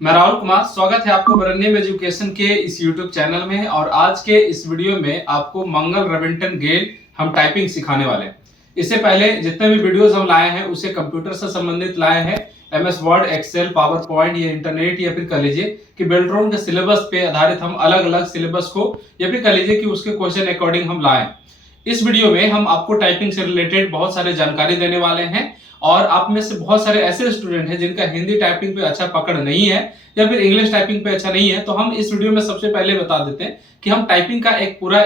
मैं राहुल कुमार, स्वागत है आपको बरनियम एजुकेशन के इस YouTube चैनल में। और आज के इस वीडियो में आपको मंगल रविंटन गेल हम टाइपिंग सिखाने वाले हैं। इससे पहले जितने भी वीडियोस हम लाए हैं उसे कंप्यूटर से संबंधित लाए हैं। MS word, excel, PowerPoint या इंटरनेट, या फिर कह लीजिए कि बेल्ट्रॉन के सिलेबस पे आधारित हम अलग अलग सिलेबस को, या फिर कह लीजिए कि उसके क्वेश्चन अकॉर्डिंग हम लाए। इस वीडियो में हम आपको टाइपिंग से रिलेटेड बहुत सारे जानकारी देने वाले हैं। और आप में से बहुत सारे ऐसे स्टूडेंट हैं जिनका हिंदी टाइपिंग पे अच्छा पकड़ नहीं है या फिर इंग्लिश टाइपिंग पे अच्छा नहीं है, तो हम इस वीडियो में सबसे पहले बता देते हैं कि हम टाइपिंग का एक पूरा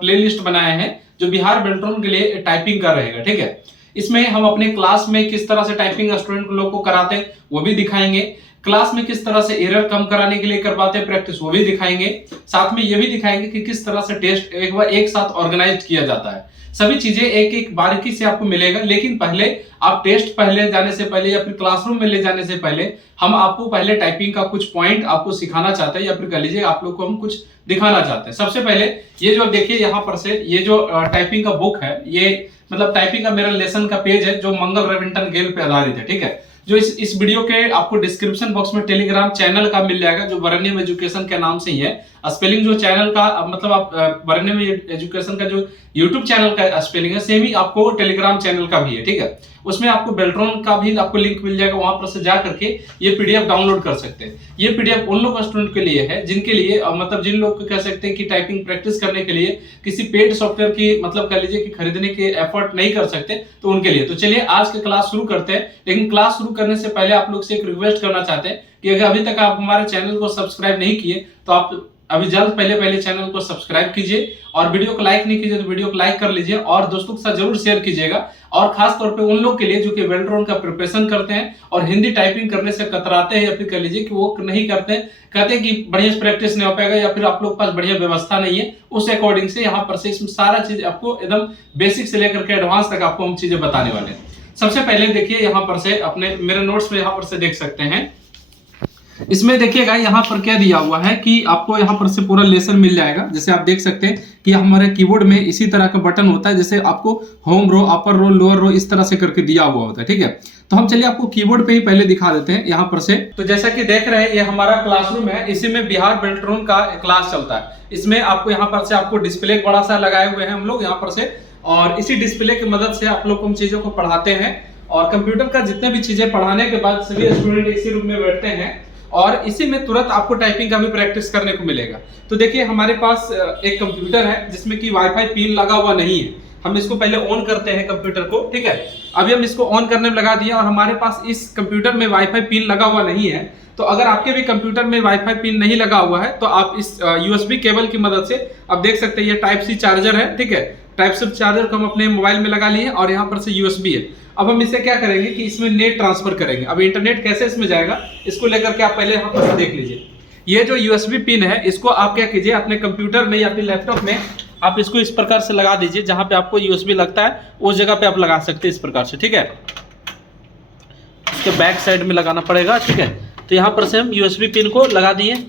प्लेलिस्ट बनाए हैं जो बिहार बेल्ट्रॉन के लिए टाइपिंग का रहेगा। ठीक है, इसमें हम अपने क्लास में किस तरह से टाइपिंग स्टूडेंट लोग को कराते हैं वो भी दिखाएंगे। क्लास में किस तरह से एरर कम कराने के लिए करवाते हैं प्रैक्टिस वो भी दिखाएंगे। साथ में ये भी दिखाएंगे कि किस तरह से टेस्ट एक साथ ऑर्गेनाइज किया जाता है। सभी चीजें एक एक बारीकी से आपको मिलेगा। लेकिन पहले आप टेस्ट पहले जाने से पहले या फिर क्लासरूम में ले जाने से पहले हम आपको पहले टाइपिंग का कुछ पॉइंट आपको सिखाना चाहते हैं, या फिर कह लीजिए आप लोग को हम कुछ दिखाना चाहते हैं। सबसे पहले ये जो देखिए यहाँ पर से ये जो टाइपिंग का बुक है, ये मतलब टाइपिंग का मेरा लेसन का पेज है जो मंगल रविंटन गेल पे आधारित है। ठीक है, जो इस वीडियो के आपको डिस्क्रिप्शन बॉक्स में टेलीग्राम चैनल का मिल जाएगा जो बरनियम एजुकेशन के नाम से ही है। स्पेलिंग जो चैनल का मतलब आप बरनियम एजुकेशन का जो यूट्यूब चैनल का स्पेलिंग है सेम ही आपको टेलीग्राम चैनल का भी है। ठीक है, उसमें आपको बेल्ट्रॉन का भी आपको लिंक मिल जाएगा, वहां पर से जा करके ये पीडीएफ डाउनलोड कर सकते हैं। ये पीडीएफ उन लोग स्टूडेंट के लिए है जिनके लिए मतलब जिन लोग को कह सकते हैं कि टाइपिंग प्रैक्टिस करने के लिए किसी पेड सॉफ्टवेयर की मतलब कह लीजिए कि खरीदने के एफर्ट नहीं कर सकते, तो उनके लिए। तो चलिए आज के क्लास शुरू करते हैं। लेकिन क्लास शुरू करने से पहले आप लोग से एक रिक्वेस्ट करना चाहते हैं कि अगर अभी तक आप हमारे चैनल को सब्सक्राइब नहीं किए तो आप अभी जल्द पहले चैनल को सब्सक्राइब कीजिए, और वीडियो को लाइक नहीं कीजिए तो वीडियो को लाइक कर लीजिए और दोस्तों के साथ जरूर शेयर कीजिएगा। और खास तौर पे उन लोग के लिए जो कि बेल्ट्रॉन का प्रिपरेशन करते हैं और हिंदी टाइपिंग करने से कतराते हैं, या फिर कह लीजिए कि वो नहीं करते, कहते हैं कि बढ़िया प्रैक्टिस नहीं हो पाएगा या फिर आप लोग के पास बढ़िया व्यवस्था नहीं है। उस अकॉर्डिंग से यहाँ पर से इसमें सारा चीज आपको एकदम बेसिक से लेकर के एडवांस तक आपको हम चीजें बताने वाले हैं। सबसे पहले देखिए यहाँ पर से अपने मेरे नोट्स में यहाँ पर से देख सकते हैं। इसमें देखिएगा यहाँ पर क्या दिया हुआ है कि आपको यहाँ पर से पूरा लेसन मिल जाएगा। जैसे आप देख सकते हैं कि हमारे कीबोर्ड में इसी तरह का बटन होता है, जैसे आपको होम रो, अपर रो, लोअर रो इस तरह से करके दिया हुआ होता है। ठीक है, तो हम चलिए आपको कीबोर्ड पे ही पहले दिखा देते हैं यहाँ पर से। तो जैसा कि देख रहे हैं ये हमारा क्लासरूम है, इसी में बिहार बेल्ट्रॉन का क्लास चलता है। इसमें आपको यहाँ पर से आपको डिस्प्ले बड़ा सा लगाए हुए हैं हम लोग यहाँ पर से, और इसी डिस्प्ले की मदद से आप लोग को हम चीजों को पढ़ाते हैं। और कंप्यूटर का जितने भी चीजें पढ़ाने के बाद सभी स्टूडेंट इसी रूम में बैठते हैं और इसी में तुरंत आपको टाइपिंग का भी प्रैक्टिस करने को मिलेगा। तो देखिए हमारे पास एक कंप्यूटर है जिसमें कि वाईफाई पिन लगा हुआ नहीं है। हम इसको पहले ऑन करते हैं कंप्यूटर को। ठीक है, अभी हम इसको ऑन करने में लगा दिया और हमारे पास इस कंप्यूटर में वाईफाई पिन लगा हुआ नहीं है। तो अगर आपके भी कंप्यूटर में वाईफाई पिन नहीं लगा हुआ है तो आप इस यूएसबी केबल की मदद से आप देख सकते हैं ये टाइप सी चार्जर है। ठीक है, टाइप सी चार्जर को हम अपने मोबाइल में लगा लिए और यहाँ पर से यूएसबी है। अब हम इससे क्या करेंगे कि इसमें नेट ट्रांसफर करेंगे। अब इंटरनेट कैसे इसमें जाएगा इसको लेकर के आप पहले यहाँ पर से देख लीजिए। ये जो यूएसबी पिन है इसको आप क्या कीजिए अपने कंप्यूटर में या फिर लैपटॉप में आप इसको इस प्रकार से लगा दीजिए। जहां पे आपको यूएसबी लगता है उस जगह पे आप लगा सकते हैं इस प्रकार से। ठीक है, इसके बैक साइड में लगाना पड़ेगा। ठीक है, तो यहाँ पर से हम यूएसबी पिन को लगा दिए।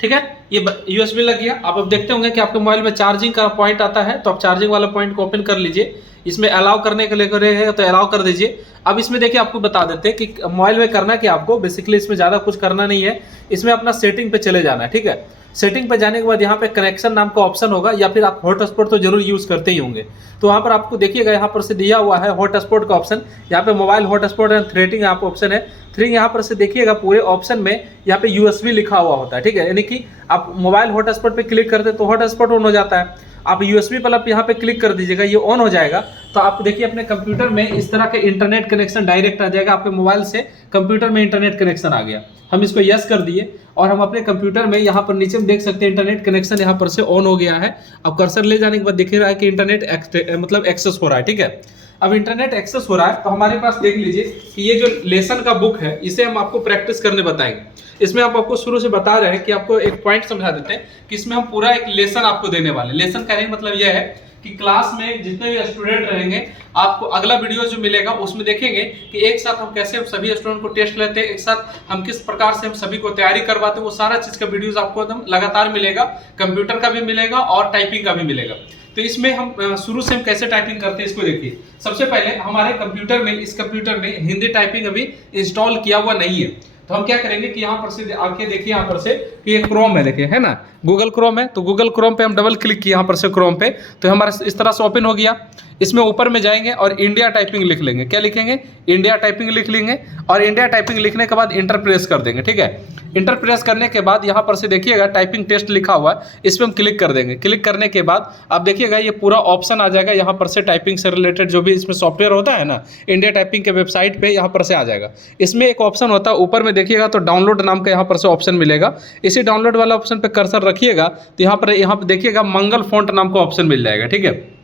ठीक है, ये यूएसबी लग गया। अब देखते होंगे कि आपके मोबाइल में चार्जिंग का पॉइंट आता है, तो आप चार्जिंग वाला पॉइंट को ओपन कर लीजिए। इसमें अलाउ करने के लिए करेगा तो अलाउ कर दीजिए। अब इसमें देखिए आपको बता देते हैं कि मोबाइल में करना क्या आपको, बेसिकली इसमें ज़्यादा कुछ करना नहीं है। इसमें अपना सेटिंग पे चले जाना है। ठीक है, सेटिंग पे जाने के बाद यहाँ पे कनेक्शन नाम का ऑप्शन होगा, या फिर आप हॉटस्पॉट तो जरूर यूज़ करते ही होंगे। तो वहाँ पर आपको देखिएगा यहाँ पर से दिया हुआ है हॉटस्पॉट का ऑप्शन। यहाँ पे मोबाइल हॉटस्पॉट एंड थ्रेडिंग यहाँ पे ऑप्शन है। थ्री यहाँ पर से देखिएगा पूरे ऑप्शन में यहाँ पे यूएसबी लिखा हुआ होता है। ठीक है, यानी कि आप मोबाइल हॉटस्पॉट पे क्लिक करते तो हॉटस्पॉट ऑन हो जाता है। आप यूएसबी पर आप यहाँ पे क्लिक कर दीजिएगा, ये ऑन हो जाएगा। तो आप देखिए अपने कंप्यूटर में इस तरह के इंटरनेट कनेक्शन डायरेक्ट आ जाएगा। आपके मोबाइल से कंप्यूटर में इंटरनेट कनेक्शन आ गया। हम इसको यस कर दिए और हम अपने कंप्यूटर में यहाँ पर नीचे में देख सकते हैं इंटरनेट कनेक्शन यहाँ पर से ऑन हो गया है। अब कर्सर ले जाने के बाद दिख रहा है कि इंटरनेट मतलब एक्सेस हो रहा है। ठीक है, अब इंटरनेट एक्सेस हो रहा है तो हमारे पास देख लीजिए कि ये जो लेसन का बुक है इसे हम आपको प्रैक्टिस करने बताएंगे। इसमें आप आपको शुरू से बता रहे हैं कि आपको एक पॉइंट समझा देते हैं कि इसमें हम पूरा एक लेसन आपको देने वाले। लेसन कहने का मतलब यह है कि क्लास में जितने भी स्टूडेंट रहेंगे आपको अगला वीडियो जो मिलेगा उसमें देखेंगे कि एक साथ हम कैसे सभी स्टूडेंट को टेस्ट लेते हैं, एक साथ हम किस प्रकार से हम सभी को तैयारी करवाते हैं, वो सारा चीज का वीडियोस आपको एकदम लगातार मिलेगा। कंप्यूटर का भी मिलेगा और टाइपिंग का भी मिलेगा। तो इसमें हम शुरू से हम कैसे टाइपिंग करते हैं इसको देखिए। सबसे पहले हमारे कंप्यूटर में, इस कंप्यूटर में हिंदी टाइपिंग अभी इंस्टॉल किया हुआ नहीं है। तो हम क्या करेंगे कि यहाँ पर से आके देखिए, यहाँ पर से कि ये क्रोम है, देखिए है ना, गूगल क्रोम है। तो गूगल क्रोम पे हम डबल क्लिक किए यहाँ पर से क्रोम पे, तो हमारा इस तरह से ओपन हो गया। इसमें ऊपर में जाएंगे और इंडिया टाइपिंग लिख लेंगे। क्या लिखेंगे? इंडिया टाइपिंग लिख लेंगे। और इंडिया टाइपिंग लिखने के बाद इंटर प्रेस कर देंगे, ठीक है। इंटर प्रेस करने के बाद यहाँ पर से देखिएगा टाइपिंग टेस्ट लिखा हुआ है, इस पर हम क्लिक कर देंगे। क्लिक करने के बाद आप देखिएगा ये पूरा ऑप्शन आ जाएगा यहाँ पर से, टाइपिंग से रिलेटेड जो भी इसमें सॉफ्टवेयर होता है ना, इंडिया टाइपिंग के वेबसाइट पे यहाँ पर से आ जाएगा। इसमें एक ऑप्शन होता है ऊपर में देखिएगा तो डाउनलोड नाम का यहाँ पर से ऑप्शन मिलेगा। इसी डाउनलोड वाला ऑप्शन पे कर्सर रखिएगा तो यहाँ पर देखिएगा मंगल फॉन्ट नाम का ऑप्शन मिल जाएगा, ठीक है।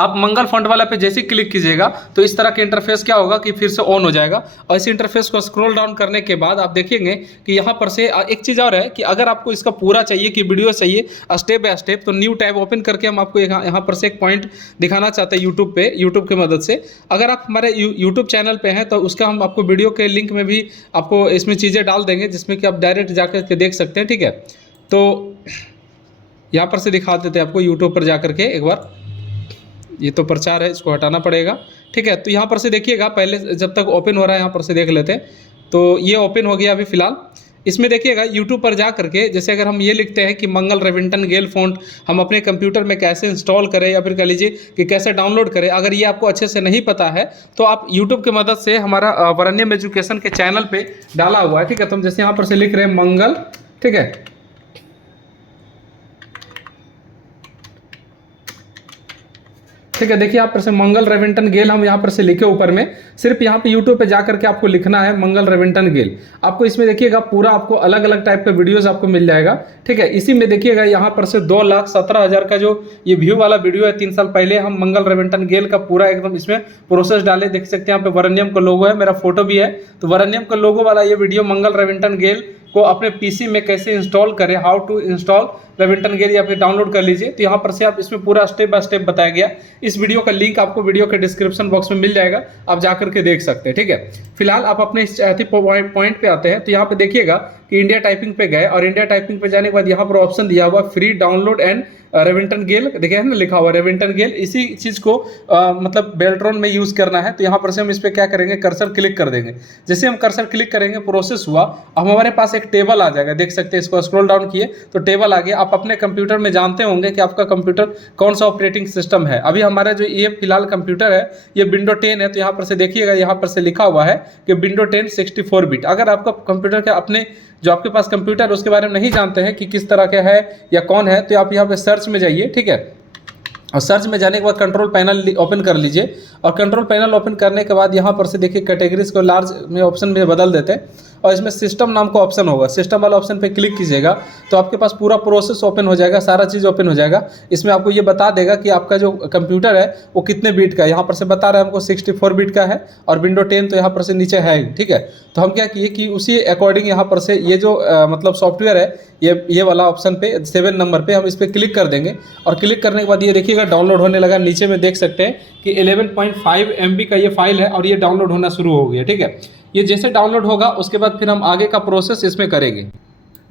आप मंगल फॉन्ट वाला पे जैसे क्लिक कीजिएगा तो इस तरह के इंटरफेस क्या होगा कि फिर से ऑन हो जाएगा। और इस इंटरफेस को स्क्रॉल डाउन करने के बाद आप देखेंगे कि यहाँ पर से एक चीज़ और है कि अगर आपको इसका पूरा चाहिए कि वीडियो चाहिए स्टेप बाय स्टेप, तो न्यू टैब ओपन करके हम आपको यहाँ पर से एक पॉइंट दिखाना चाहते हैं यूट्यूब की मदद से। अगर आप हमारे यूट्यूब चैनल पर हैं तो उसका हम आपको वीडियो के लिंक में भी आपको इसमें चीज़ें डाल देंगे जिसमें कि आप डायरेक्ट जाकर के देख सकते हैं, ठीक है। तो यहाँ पर से दिखा देते हैं आपको यूट्यूब पर जाकर के एक बार। ये तो प्रचार है, इसको हटाना पड़ेगा, ठीक है। तो यहाँ पर से देखिएगा, पहले जब तक ओपन हो रहा है यहाँ पर से देख लेते हैं। तो ये ओपन हो गया अभी फ़िलहाल। इसमें देखिएगा यूट्यूब पर जा करके जैसे अगर हम ये लिखते हैं कि मंगल रेविंटन गेल फ़ॉन्ट हम अपने कंप्यूटर में कैसे इंस्टॉल करें या फिर कह लीजिए कि कैसे डाउनलोड करें, अगर ये आपको अच्छे से नहीं पता है तो आप यूट्यूब की मदद से हमारा वरण्यम एजुकेशन के चैनल पर डाला हुआ है, ठीक है। तो हम जैसे यहाँ पर से लिख रहे हैं मंगल, ठीक है, ठीक है। देखिए यहाँ पर से मंगल रेविंटन गेल हम यहाँ पर से लिखे ऊपर में, सिर्फ यहाँ पे यूट्यूब पे जाकर के आपको लिखना है मंगल रेविंटन गेल। आपको इसमें देखिएगा पूरा आपको अलग अलग टाइप के वीडियोस आपको मिल जाएगा, ठीक है। इसी में देखिएगा यहाँ पर से 2,17,000 का जो ये व्यू वाला वीडियो है, 3 साल पहले हम मंगल रेविंटन गेल का पूरा एकदम इसमें प्रोसेस डाले, देख सकते हैं यहाँ पे वरण्यम का लोगो है, मेरा फोटो भी है। तो वरण्यम का लोगो वाला ये वीडियो मंगल रेविंटन गेल को अपने पीसी में कैसे इंस्टॉल करें, हाउ टू इंस्टॉल रेविंटन गेल, या फिर डाउनलोड कर लीजिए। तो यहाँ पर से आप इसमें पूरा स्टेप बाय स्टेप बताया गया। इस वीडियो का लिंक आपको वीडियो के डिस्क्रिप्शन बॉक्स में मिल जाएगा, आप जाकर के देख सकते हैं, ठीक है। फिलहाल आप अपने इस पॉइंट पे आते हैं तो यहाँ पे देखिएगा कि इंडिया टाइपिंग पे गए और इंडिया टाइपिंग पे जाने के बाद यहाँ पर ऑप्शन दिया हुआ फ्री डाउनलोड एंड रेविंटन गेल, देखिए है ना लिखा हुआ रेविंटन गेल। इसी चीज़ को मतलब बेल्ट्रॉन में यूज़ करना है। तो यहाँ पर से हम इस पर क्या करेंगे, कर्सर क्लिक कर देंगे। जैसे हम कर्सर क्लिक करेंगे प्रोसेस हुआ, अब हमारे पास एक टेबल आ जाएगा, देख सकते हैं। इसको स्क्रॉल डाउन किए तो टेबल आ गया। आप अपने कंप्यूटर में जानते होंगे कि आपका कंप्यूटर कौन सा ऑपरेटिंग सिस्टम है। अभी हमारा जो ये फिलहाल कंप्यूटर है ये विंडो 10 है। तो यहाँ पर से देखिएगा, यहाँ पर से लिखा हुआ है कि विंडो 10 64 बिट। अगर आपका कंप्यूटर के अपने जो आपके पास कंप्यूटर उसके बारे में नहीं जानते हैं कि किस तरह का है या कौन है, तो आप यहाँ पे सर्च में जाइए, ठीक है। और सर्च में जाने के बाद कंट्रोल पैनल ओपन कर लीजिए। और कंट्रोल पैनल ओपन करने के बाद यहाँ पर से देखिए कैटेगरीज को लार्ज में ऑप्शन में बदल देते हैं और इसमें सिस्टम नाम का ऑप्शन होगा। सिस्टम वाला ऑप्शन पे क्लिक कीजिएगा तो आपके पास पूरा प्रोसेस ओपन हो जाएगा, सारा चीज़ ओपन हो जाएगा। इसमें आपको ये बता देगा कि आपका जो कंप्यूटर है वो कितने बीट का है। यहाँ पर से बता रहा है हमको 64 बीट का है और विंडो 10 तो यहाँ पर से नीचे है, ठीक है। तो हम क्या किए कि उसी अकॉर्डिंग यहाँ पर से ये जो मतलब सॉफ्टवेयर है ये वाला ऑप्शन पे 7 नंबर पे हम इस पर क्लिक कर देंगे। और क्लिक करने के बाद ये देखिएगा डाउनलोड होने लगा। नीचे में देख सकते हैं कि 11.5 MB का ये फाइल है और ये डाउनलोड होना शुरू हो गया, ठीक है। ये जैसे डाउनलोड होगा उसके बाद फिर हम आगे का प्रोसेस इसमें करेंगे।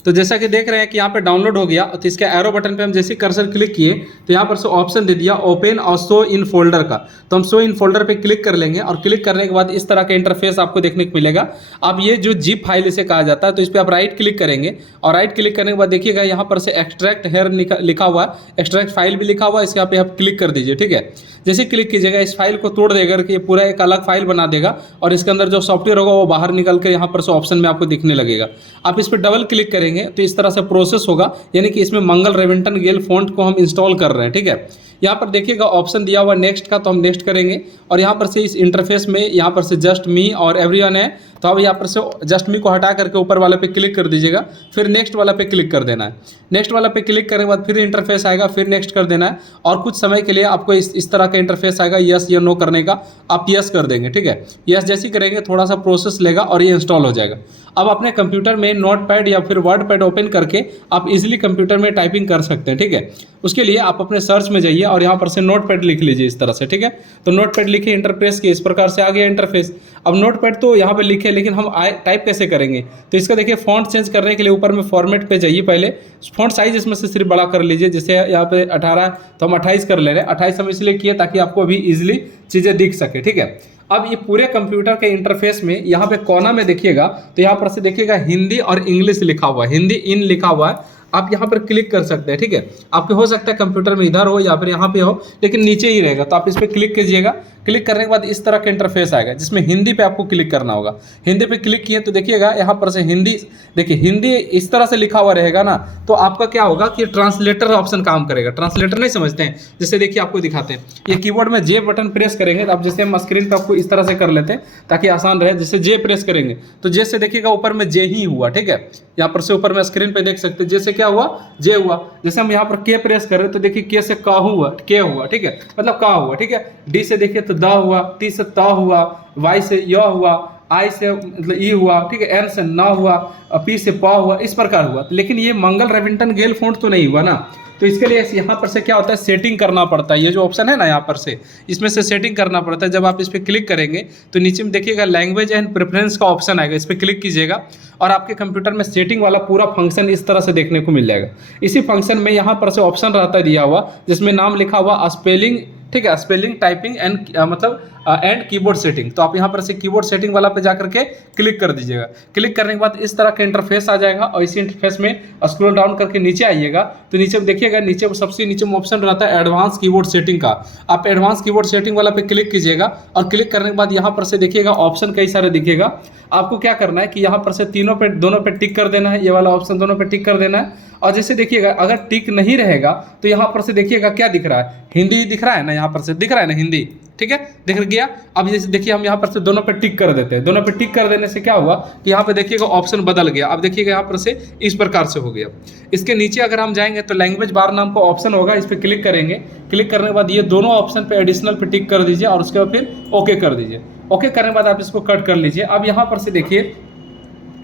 तो जैसा कि देख रहे हैं कि यहाँ पे डाउनलोड हो गया। तो इसके एरो बटन पे हम जैसे कर्सर क्लिक किए तो यहाँ पर से ऑप्शन दे दिया ओपन और शो इन फोल्डर का। तो हम शो इन फोल्डर पे क्लिक कर लेंगे और क्लिक करने के बाद इस तरह का इंटरफेस आपको देखने को मिलेगा। अब ये जो जिप फाइल इसे कहा जाता है, तो इस पर आप राइट क्लिक करेंगे और राइट क्लिक करने के बाद देखिएगा यहाँ पर से एक्सट्रैक्ट हेयर लिखा हुआ है, एक्सट्रैक्ट फाइल भी लिखा हुआ है। इसके यहाँ पे आप क्लिक कर दीजिए, ठीक है। जैसे क्लिक कीजिएगा इस फाइल को तोड़ देगा कि पूरा एक अलग फाइल बना देगा और इसके अंदर जो सॉफ्टवेयर होगा वो बाहर निकल कर यहाँ पर से ऑप्शन में आपको दिखने लगेगा। आप इस पर डबल क्लिक करेंगे तो इस तरह से प्रोसेस होगा, यानी कि इसमें मंगल रेविंटन गेल फॉन्ट को हम इंस्टॉल कर रहे हैं, ठीक है। यहाँ पर देखिएगा ऑप्शन दिया हुआ नेक्स्ट का, तो हम नेक्स्ट करेंगे और यहाँ पर से इस इंटरफेस में यहाँ पर से जस्ट मी और एवरीवन है। तो अब यहाँ पर से जस्ट मी को हटा करके ऊपर वाले पे क्लिक कर दीजिएगा, फिर नेक्स्ट वाला पे क्लिक कर देना है। नेक्स्ट वाला पे क्लिक करने के बाद फिर इंटरफेस आएगा, फिर नेक्स्ट कर देना है और कुछ समय के लिए आपको इस तरह का इंटरफेस आएगा, यस या नो करने का। आप यस कर देंगे, ठीक है। यस जैसे करेंगे थोड़ा सा प्रोसेस लेगा और ये इंस्टॉल हो जाएगा। अब अपने कंप्यूटर में नोटपैड या फिर वर्ड पैड ओपन करके आप इजीली कंप्यूटर में टाइपिंग कर सकते हैं, ठीक है। उसके लिए आप अपने सर्च में जाइए और यहाँ पर से नोटपैड लिख लीजिए इस तरह से, ठीक है। तो नोटपैड लिखे, इंटर प्रेस किए, इस प्रकार से आ गया इंटरफेस। अब नोटपैड तो यहाँ पे लिखे, लेकिन हम टाइप कैसे करेंगे? तो इसका देखिए फॉन्ट चेंज करने के लिए ऊपर में फॉर्मेट पे जाइए, पहले फॉन्ट साइज इसमें से सिर्फ बड़ा कर लीजिए। जैसे यहाँ पे 18 तो हम 28 कर ले रहे हैं। 28 हम इसलिए किए ताकि आपको अभी इजिली चीज़ें दिख सके, ठीक है। अब ये पूरे कंप्यूटर के इंटरफेस में यहाँ पे कोना में देखिएगा तो यहाँ पर से देखिएगा हिंदी और इंग्लिश लिखा हुआ है, हिंदी इन लिखा हुआ है। आप यहाँ पर क्लिक कर सकते हैं, ठीक है। आपके हो सकता है कंप्यूटर में इधर हो या फिर यहाँ पे हो, लेकिन नीचे ही रहेगा। तो आप इस पर क्लिक कीजिएगा। क्लिक करने के बाद इस तरह का इंटरफेस आएगा जिसमें हिंदी पे आपको क्लिक करना होगा। हिंदी पे क्लिक किए तो देखिएगा यहाँ पर से हिंदी, देखिए हिंदी इस तरह से लिखा हुआ रहेगा ना, तो आपका क्या होगा कि ट्रांसलेटर ऑप्शन काम करेगा। ट्रांसलेटर नहीं समझते हैं? जैसे देखिए आपको दिखाते हैं, ये कीबोर्ड में जे बटन प्रेस करेंगे तो आप जैसे हम स्क्रीन पर आपको इस तरह से कर लेते हैं ताकि आसान रहे। जैसे जे प्रेस करेंगे तो जे से देखिएगा ऊपर में जे ही हुआ, ठीक है। यहाँ पर से ऊपर में स्क्रीन पे देख सकते हैं जे से क्या हुआ, जे हुआ। जैसे हम यहाँ पर के प्रेस करें तो देखिए के से का हुआ, के हुआ, ठीक है, मतलब का हुआ, ठीक है। डी से देखिए तो दा हुआ, टी से ता हुआ, वाई से य हुआ, आई से मतलब ई हुआ, ठीक है, एन से ना हुआ, पी से पा हुआ, इस प्रकार हुआ। लेकिन ये मंगल रेविंटन गेल फॉन्ट तो नहीं हुआ ना। तो इसके लिए यहाँ पर से क्या होता है, सेटिंग करना पड़ता है। ये जो ऑप्शन है ना यहाँ पर से, इसमें से सेटिंग करना पड़ता है। जब आप इस पर क्लिक करेंगे तो नीचे में देखिएगा लैंग्वेज एंड प्रेफरेंस का ऑप्शन आएगा, इस पर क्लिक कीजिएगा और आपके कंप्यूटर में सेटिंग वाला पूरा फंक्शन इस तरह से देखने को मिल जाएगा। इसी फंक्शन में यहाँ पर से ऑप्शन रहता है दिया हुआ जिसमें नाम लिखा हुआ स्पेलिंग, ठीक है, स्पेलिंग, टाइपिंग एंड मतलब एंड कीबोर्ड सेटिंग। तो आप यहाँ पर से कीबोर्ड सेटिंग वाला पे जाकर के क्लिक कर दीजिएगा। क्लिक करने के बाद इस तरह का इंटरफेस आ जाएगा और इसी इंटरफेस में स्क्रॉल डाउन करके नीचे आइएगा तो नीचे देखिएगा, नीचे सबसे नीचे में ऑप्शन रहता है एडवांस कीबोर्ड सेटिंग का। आप एडवांस कीबोर्ड सेटिंग वाला पे क्लिक कीजिएगा और क्लिक करने के बाद यहाँ पर से देखिएगा ऑप्शन कई सारे दिखेगा। आपको क्या करना है कि यहाँ पर से तीनों पे, दोनों पे टिक कर देना है, ये वाला ऑप्शन दोनों पे टिक कर देना है। और जैसे देखिएगा अगर टिक नहीं रहेगा तो यहाँ पर से देखिएगा क्या दिख रहा है, हिंदी दिख रहा है ना, यहाँ पर से दिख रहा है ना हिंदी, ठीक है, दिख गया। अब जैसे देखिए हम यहाँ पर से दोनों पे टिक कर देते हैं। दोनों पे टिक कर देने से क्या हुआ कि यहाँ पे देखिएगा ऑप्शन बदल गया। अब देखिएगा यहाँ पर से इस प्रकार से हो गया। इसके नीचे अगर हम जाएंगे तो लैंग्वेज बार नाम का ऑप्शन होगा, इस पर क्लिक करेंगे। क्लिक करने के बाद ये दोनों ऑप्शन पे एडिशनल पे टिक कर दीजिए और उसके बाद फिर ओके कर दीजिए। ओके करने के बाद आप इसको कट कर लीजिए। अब यहाँ पर से देखिए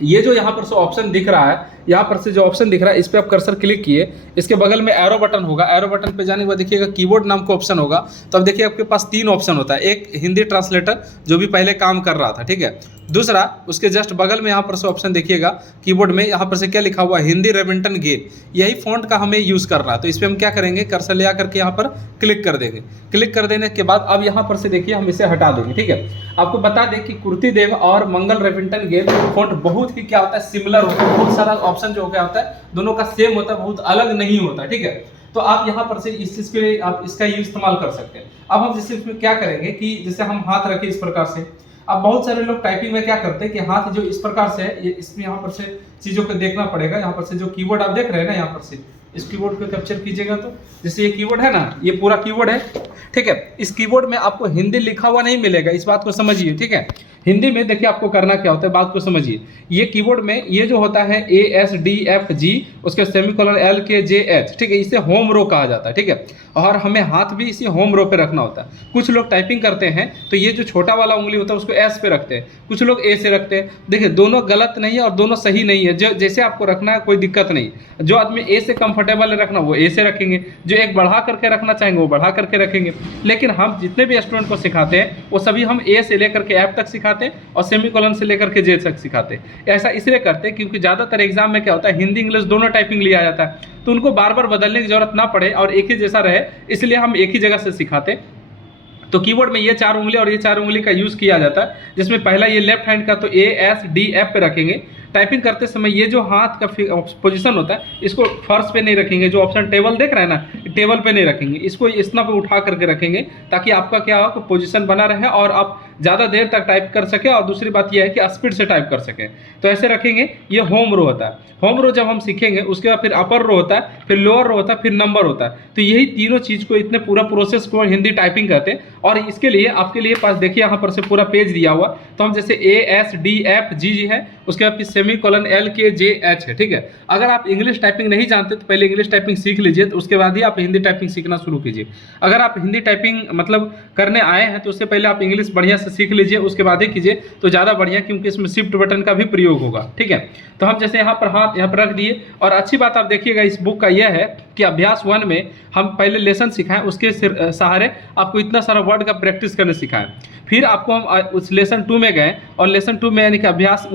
ये जो यहाँ पर से ऑप्शन दिख रहा है, यहाँ पर से जो ऑप्शन दिख रहा है इस पर आप कर्सर क्लिक किए, इसके बगल में एरो बटन होगा। एरो बटन पे जाने के बाद देखिएगा कीबोर्ड नाम का ऑप्शन होगा। तो अब देखिए आपके पास 3 ऑप्शन होता है। एक हिंदी ट्रांसलेटर जो भी पहले काम कर रहा था, ठीक है। दूसरा उसके जस्ट बगल में यहाँ पर से ऑप्शन देखिएगा कीबोर्ड में, यहाँ पर से क्या लिखा हुआ है, हिंदी रेविंटन गेल। यही फॉन्ट का हमें यूज़ करना है। तो इस पर हम क्या करेंगे, कर्सर ले आकर के यहाँ पर क्लिक कर देंगे। क्लिक कर देने के बाद अब यहाँ पर से देखिए हम इसे हटा देंगे, ठीक है। आपको बता दें कि कुर्ती देव और मंगल रेविंटन गेल फॉन्ट बहुत ही क्या होता है, सिमिलर होता है। बहुत सारा ऑप्शन जो क्या होता है दोनों का सेम होता है, बहुत अलग नहीं होता, ठीक है। तो आप यहाँ पर से इस चीज़ के लिए आप इसका इस्तेमाल कर सकते हैं। अब हम जैसे इसमें क्या करेंगे कि जैसे हम हाथ रखें इस प्रकार से। अब बहुत सारे लोग टाइपिंग में क्या करते हैं कि हाथ जो इस प्रकार से है, ये इसमें यहाँ पर से चीज़ों को देखना पड़ेगा। यहाँ पर से जो कीबोर्ड आप देख रहे हैं ना, यहाँ पर से इस कीबोर्ड को कैप्चर कीजिएगा तो जैसे ये कीबोर्ड है ना, ये पूरा कीबोर्ड है, ठीक है। इस कीबोर्ड में आपको हिंदी लिखा हुआ नहीं मिलेगा, इस बात को समझिए, ठीक है। हिंदी में देखिए आपको करना क्या होता है, बात को समझिए। ये कीबोर्ड में ये जो होता है ASDFG, उसके सेमीकोलन LKJH, ठीक है, इसे होम रो कहा जाता है, ठीक है। और हमें हाथ भी इसी होम रो पे रखना होता है। कुछ लोग टाइपिंग करते हैं तो ये जो छोटा वाला उंगली होता है उसको S पे रखते हैं, कुछ लोग A से रखते हैं। देखिए दोनों गलत नहीं है और दोनों सही नहीं है। जो जैसे आपको रखना है कोई दिक्कत नहीं। जो आदमी A से कंफर्टेबल है रखना वो A से रखेंगे, जो एक बढ़ा करके रखना चाहेंगे वो बढ़ा करके रखेंगे। लेकिन हम जितने भी स्टूडेंट को सिखाते हैं वो सभी हम A से लेकर के F तक सिखाते हैं और सेमीकोलन से लेकर के J तक सिखाते हैं। ऐसा इसलिए करते हैं क्योंकि ज़्यादातर एग्जाम में क्या होता है, हिंदी इंग्लिश दोनों टाइपिंग लिया जाता है, तो उनको बार बार बदलने की जरूरत ना पड़े और एक ही जैसा रहे, इसलिए हम एक ही जगह से सिखाते हैं। तो कीबोर्ड में ये 4 उंगली और ये 4 उंगली का यूज़ किया जाता है, जिसमें पहला ये लेफ्ट हैंड का तो ASDF पे रखेंगे। टाइपिंग करते समय ये जो हाथ का पोजीशन होता है इसको फर्श पे नहीं रखेंगे। जो ऑप्शन टेबल देख रहे हैं ना, टेबल पे नहीं रखेंगे, इसको इतना पे उठा करके रखेंगे ताकि आपका क्या हो, पोजीशन बना रहे और आप ज़्यादा देर तक टाइप कर सके। और दूसरी बात यह है कि स्पीड से टाइप कर सकें। तो ऐसे रखेंगे। ये होम रो होता है। होम रो जब हम सीखेंगे उसके बाद फिर अपर रो होता है, फिर लोअर रो होता है, फिर नंबर होता है। तो यही तीनों चीज़ को, इतने पूरा प्रोसेस को हिंदी टाइपिंग कहते हैं। और इसके लिए आपके लिए पास देखिए यहाँ पर से पूरा पेज दिया हुआ। तो हम जैसे ASDFG है, उसके बाद फिर सेमीकोलन LKJH है, ठीक है। अगर आप इंग्लिश टाइपिंग नहीं जानते तो पहले इंग्लिश टाइपिंग सीख लीजिए, तो उसके बाद ही आप हिंदी टाइपिंग सीखना शुरू कीजिए। अगर आप हिंदी टाइपिंग मतलब करने आए हैं तो उससे पहले आप इंग्लिश बढ़िया से सीख लीजिए, उसके बाद ही कीजिए तो ज़्यादा बढ़िया, क्योंकि इसमें शिफ्ट बटन का भी प्रयोग होगा, ठीक है। तो हम जैसे यहाँ पर हाथ यहाँ पर रख दिए। और अच्छी बात आप देखिएगा इस बुक का यह है कि अभ्यास 1 में हम पहले लेसन सिखाएं, उसके सहारे आपको इतना सारा वर्ड का प्रैक्टिस करने सिखाएं। फिर आपको हम उस लेसन 2 में गए और लेसन 2 में यानी कि अभ्यास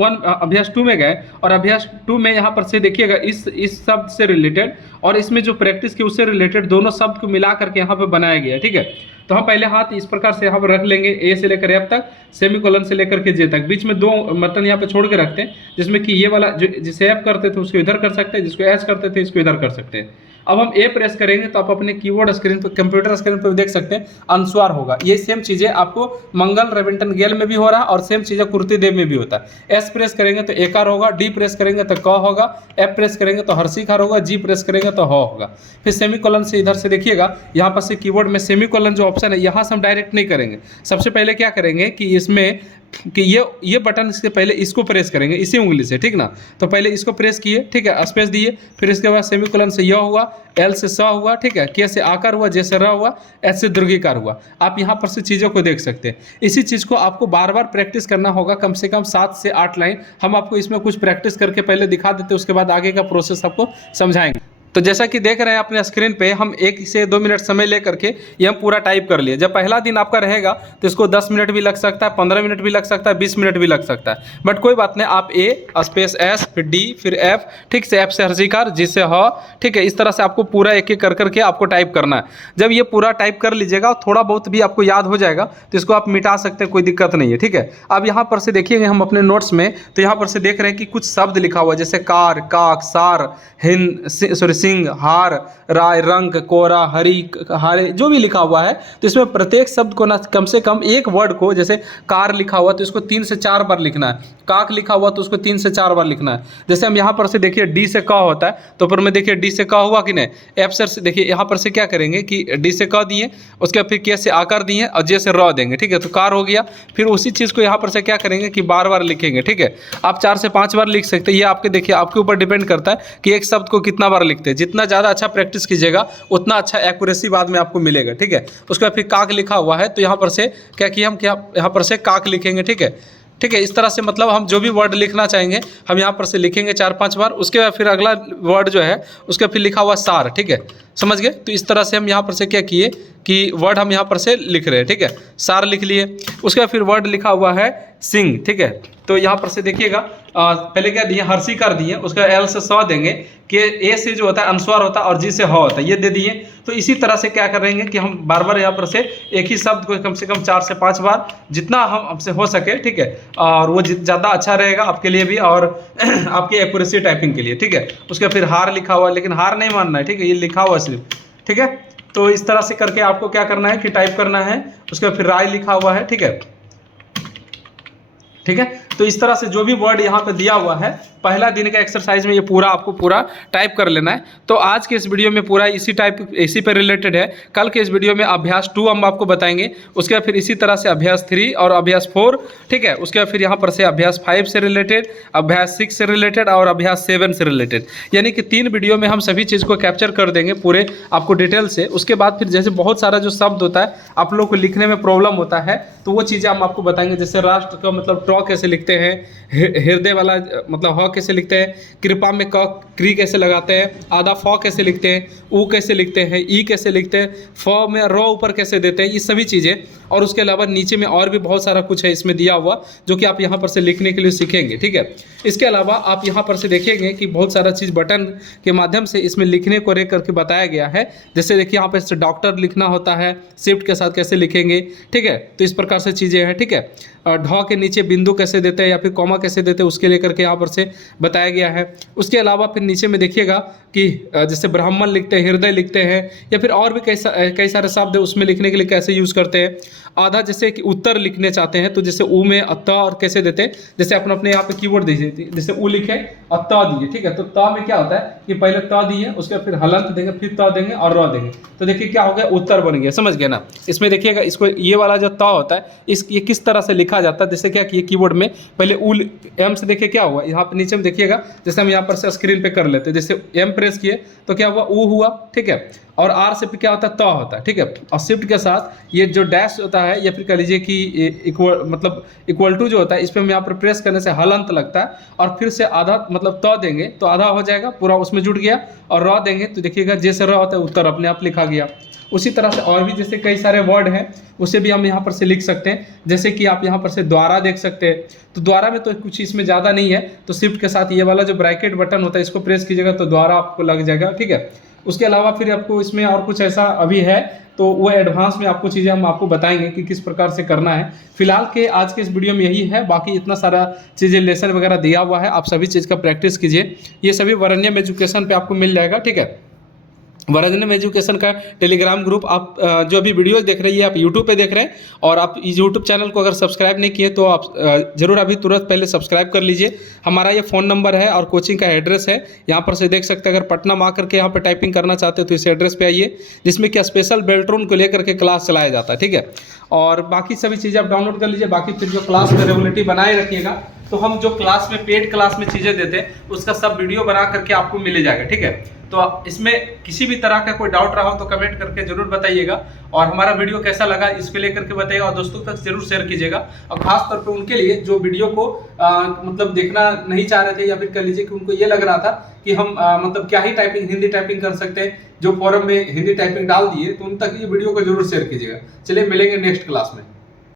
2 में गए और अभ्यास 2 में यहाँ पर से देखिएगा इस शब्द से रिलेटेड और इसमें जो प्रैक्टिस की उससे रिलेटेड दोनों शब्द को मिला करके यहाँ पे बनाया गया है। ठीक है, तो हम पहले हाथ इस प्रकार से यहाँ पर रख लेंगे, ए से लेकर एफ तक, सेमीकोलन से लेकर के जे तक, बीच में 2 बटन यहाँ पे छोड़ के रखते हैं, जिसमें कि ये वाला जो जिसे एफ करते थे उसको इधर कर सकते हैं, जिसको एच करते थे इसको इधर कर सकते हैं। अब हम ए प्रेस करेंगे तो आप अपने कीबोर्ड स्क्रीन पर, कंप्यूटर स्क्रीन पर देख सकते हैं अनुस्वार होगा। ये सेम चीजें आपको मंगल रेविंटन गेल में भी हो रहा है और सेम चीजें कुर्ती देव में भी होता है। एस प्रेस करेंगे तो एकार होगा, डी प्रेस करेंगे तो क होगा, एफ प्रेस करेंगे तो हर्षिकार होगा, जी प्रेस करेंगे तो ह होगा। फिर सेमीकोलन से इधर से देखिएगा, यहाँ पर से कीबोर्ड में सेमीकोलन जो ऑप्शन है यहाँ से हम डायरेक्ट नहीं करेंगे। सबसे पहले क्या करेंगे कि इसमें कि ये बटन इसके पहले इसको प्रेस करेंगे इसी उंगली से, ठीक ना। तो पहले इसको प्रेस किए, ठीक है, स्पेस दिए, फिर इसके बाद सेमीकोलन से य हुआ, एल से स हुआ, ठीक है, के से आकार हुआ, जे से र हुआ, एच से दीर्घिकार हुआ। आप यहाँ पर से चीज़ों को देख सकते हैं। इसी चीज़ को आपको बार बार प्रैक्टिस करना होगा, कम से कम 7 से 8 लाइन। हम आपको इसमें कुछ प्रैक्टिस करके पहले दिखा देते, उसके बाद आगे का प्रोसेस आपको समझाएंगे। तो जैसा कि देख रहे हैं अपने स्क्रीन पे, हम 1 से 2 मिनट समय लेकर के ये हम पूरा टाइप कर लिए। जब पहला दिन आपका रहेगा तो इसको 10 मिनट भी लग सकता है, 15 मिनट भी लग सकता है, 20 मिनट भी लग सकता है, बट कोई बात नहीं। आप ए स्पेस एस फिर डी फिर एफ, ठीक से, एफ से हर्षिकार, जी से ह, ठीक है, इस तरह से आपको पूरा एक एक कर करके आपको टाइप करना है। जब ये पूरा टाइप कर लीजिएगा, थोड़ा बहुत भी आपको याद हो जाएगा तो इसको आप मिटा सकते हैं, कोई दिक्कत नहीं है, ठीक है। अब यहाँ पर से देखिएगा हम अपने नोट्स में, तो यहाँ पर से देख रहे हैं कि कुछ शब्द लिखा हुआ है, जैसे कार, काक, सार, हिंद, सिंह, हार, राय, रंग, कोरा, हरी, हारे, जो भी लिखा हुआ है। तो इसमें प्रत्येक शब्द को ना कम से कम एक वर्ड को, जैसे कार लिखा हुआ तो इसको 3 से 4 बार लिखना है, काक लिखा हुआ तो उसको 3 से 4 बार लिखना है। जैसे हम यहाँ पर से देखिए डी से क होता है, तो ऊपर में देखिए डी से क हुआ कि नहीं। एफ से देखिए यहाँ पर से क्या करेंगे कि डी से क दिए, उसके बाद फिर के से आकार दिए और जे से र देंगे, ठीक है, तो कार हो गया। फिर उसी चीज़ को यहाँ पर से क्या करेंगे कि बार बार लिखेंगे, ठीक है। आप 4 से 5 बार लिख सकते हैं, ये आपके देखिए आपके ऊपर डिपेंड करता है कि एक शब्द को कितना बार लिखते हैं। जितना ज़्यादा अच्छा प्रैक्टिस कीजिएगा उतना अच्छा एक्यूरेसी बाद में आपको मिलेगा, ठीक है। उसके बाद फिर काक लिखा हुआ है, तो यहाँ पर से क्या किया हम, क्या यहाँ पर से काक लिखेंगे, ठीक है, ठीक है। इस तरह से मतलब हम जो भी वर्ड लिखना चाहेंगे हम यहाँ पर से लिखेंगे 4-5 बार। उसके बाद फिर अगला वर्ड जो है उसका फिर लिखा हुआ सार, ठीक है, समझ गए। तो इस तरह से हम यहाँ पर से क्या किए कि वर्ड हम यहाँ पर से लिख रहे हैं, ठीक है, सार लिख लिए। उसके बाद फिर वर्ड लिखा हुआ है सिंह, ठीक है। तो यहाँ पर से देखिएगा पहले क्या दिए, हर्षिकार दिए, उसका एल से स देंगे, कि ए से जो होता है अनुस्वार होता है और जी से ह होता है, ये दे दिए। तो इसी तरह से क्या करेंगे कि हम बार बार यहाँ पर से एक ही शब्द को कम से कम 4 से 5 बार जितना हम हमसे हो सके, ठीक है, और वो ज़्यादा अच्छा रहेगा आपके लिए भी और आपकी एक्यूरेसी टाइपिंग के लिए, ठीक है। उसका फिर हार लिखा हुआ है, लेकिन हार नहीं मानना है, ठीक है, ये लिखा हुआ सिर्फ, ठीक है। तो इस तरह से करके आपको क्या करना है कि टाइप करना है। उसके बाद फिर राय लिखा हुआ है, ठीक है, ठीक है। तो इस तरह से जो भी वर्ड यहाँ पे दिया हुआ है, पहला दिन का एक्सरसाइज में ये पूरा आपको पूरा टाइप कर लेना है। तो आज के इस वीडियो में पूरा इसी पे रिलेटेड है। कल के इस वीडियो में अभ्यास 2 हम आपको बताएंगे, उसके बाद फिर इसी तरह से अभ्यास 3 और अभ्यास 4, ठीक है। उसके बाद फिर यहाँ पर से अभ्यास 5 से रिलेटेड, अभ्यास 6 से रिलेटेड और अभ्यास 7 से रिलेटेड, यानी कि 3 वीडियो में हम सभी चीज़ को कैप्चर कर देंगे पूरे आपको डिटेल से। उसके बाद फिर जैसे बहुत सारा जो शब्द होता है आप लोग को लिखने में प्रॉब्लम होता है, तो वो चीज़ें हम आपको बताएंगे। जैसे राष्ट्र का मतलब ट्रॉ कैसे लिखते हैं, हृदय वाला मतलब ह कैसे लिखते हैं, कृपा में क क्री कैसे लगाते हैं, आधा फ कैसे लिखते हैं, ऊ कैसे लिखते हैं, ई कैसे लिखते हैं, फ में र ऊपर कैसे देते हैं, ये सभी चीज़ें। और उसके अलावा नीचे में और भी बहुत सारा कुछ है इसमें दिया हुआ, जो कि आप यहाँ पर से लिखने के लिए सीखेंगे, ठीक है। इसके अलावा आप यहाँ पर से देखेंगे कि बहुत सारा चीज़ बटन के माध्यम से इसमें लिखने को रह करके बताया गया है। जैसे देखिए यहाँ पर डॉक्टर लिखना होता है, शिफ्ट के साथ कैसे लिखेंगे, ठीक है। तो इस प्रकार से चीज़ें हैं, ठीक है। ढ के नीचे बिंदु कैसे देते हैं या फिर कॉमा कैसे देते हैं उसके लेकर के यहाँ पर से बताया गया है। उसके अलावा फिर नीचे में देखिएगा कि जैसे ब्राह्मण लिखते हैं, हृदय लिखते हैं, या फिर और भी कई सारे शब्द है उसमें लिखने के लिए कैसे यूज़ करते हैं। आधा जैसे कि उत्तर लिखने चाहते हैं तो जैसे ऊ में अ और कैसे देते हैं, जैसे अपने यहाँ पे कीबोर्ड दीजिए, जैसे ऊ लिखे और त दिए, ठीक है। तो त में क्या होता है कि पहले त दिए, उसके बाद फिर हलंत देंगे, फिर त देंगे और र देंगे, तो देखिए क्या हो गया, उत्तर बन गया, समझ गया ना। इसमें देखिएगा इसको ये वाला जो त होता है ये किस तरह से लिखा लिखा जाता है। जैसे क्या किए कीबोर्ड में पहले उल एम से देखिए क्या हुआ, यहाँ पे नीचे में देखिएगा, जैसे हम यहाँ पर से स्क्रीन पे कर लेते हैं, जैसे एम प्रेस किए तो क्या हुआ, ऊ हुआ, ठीक है। और आर से क्या होता है, त होता है, ठीक है। और शिफ्ट के साथ ये जो डैश होता है, या फिर कह लीजिए कि इक्वल मतलब इक्वल टू जो होता है, इस पर हम यहाँ पर प्रेस करने से हलंत लगता है, और फिर से आधा मतलब त देंगे तो आधा हो जाएगा, पूरा उसमें जुट गया। और र देंगे तो देखिएगा जैसे र होता है उत्तर अपने आप लिखा गया। उसी तरह से और भी जैसे कई सारे वर्ड हैं उसे भी हम यहाँ पर से लिख सकते हैं। जैसे कि आप यहाँ पर से द्वारा देख सकते हैं, तो द्वारा में तो कुछ इसमें ज़्यादा नहीं है, तो शिफ्ट के साथ ये वाला जो ब्रैकेट बटन होता है इसको प्रेस कीजिएगा तो द्वारा आपको लग जाएगा, ठीक है। उसके अलावा फिर आपको इसमें और कुछ ऐसा अभी है तो वो एडवांस में आपको चीज़ें हम आपको बताएंगे कि किस प्रकार से करना है। फिलहाल के आज के इस वीडियो में यही है, बाकी इतना सारा चीज़ें लेसन वगैरह दिया हुआ है, आप सभी चीज़ का प्रैक्टिस कीजिए। ये सभी वरण्यम एजुकेशन पे आपको मिल जाएगा, ठीक है। वरण्यम एजुकेशन का टेलीग्राम ग्रुप, आप जो अभी वीडियो देख रही है आप यूट्यूब पे देख रहे हैं, और आप इस यूट्यूब चैनल को अगर सब्सक्राइब नहीं किए तो आप जरूर अभी तुरंत पहले सब्सक्राइब कर लीजिए। हमारा ये फ़ोन नंबर है और कोचिंग का एड्रेस है, यहाँ पर से देख सकते हैं। अगर पटना में आकर के यहाँ पर टाइपिंग करना चाहते हो तो इस एड्रेस पे आइए, जिसमें कि स्पेशल बेल्ट्रॉन को लेकर के क्लास चलाया जाता है, ठीक है। और बाकी सभी चीज़ें आप डाउनलोड कर लीजिए। बाकी फिर जो क्लास में रेगुलरिटी बनाए रखिएगा, तो हम जो क्लास में पेड क्लास में चीज़ें देते हैं उसका सब वीडियो बना करके आपको मिल जाएगा, ठीक है। तो इसमें किसी भी तरह का कोई डाउट रहा हो तो कमेंट करके जरूर बताइएगा, और हमारा वीडियो कैसा लगा इसको लेकर के बताइएगा, और दोस्तों तक जरूर शेयर कीजिएगा। और खास तौर पे उनके लिए जो वीडियो को मतलब देखना नहीं चाह रहे थे, या फिर कह लीजिए कि उनको ये लग रहा था कि हम मतलब क्या ही टाइपिंग हिंदी टाइपिंग कर सकते हैं, जो फॉरम में हिंदी टाइपिंग डाल दिए, तो उन तक ये वीडियो को जरूर शेयर कीजिएगा। चलिए मिलेंगे नेक्स्ट क्लास में।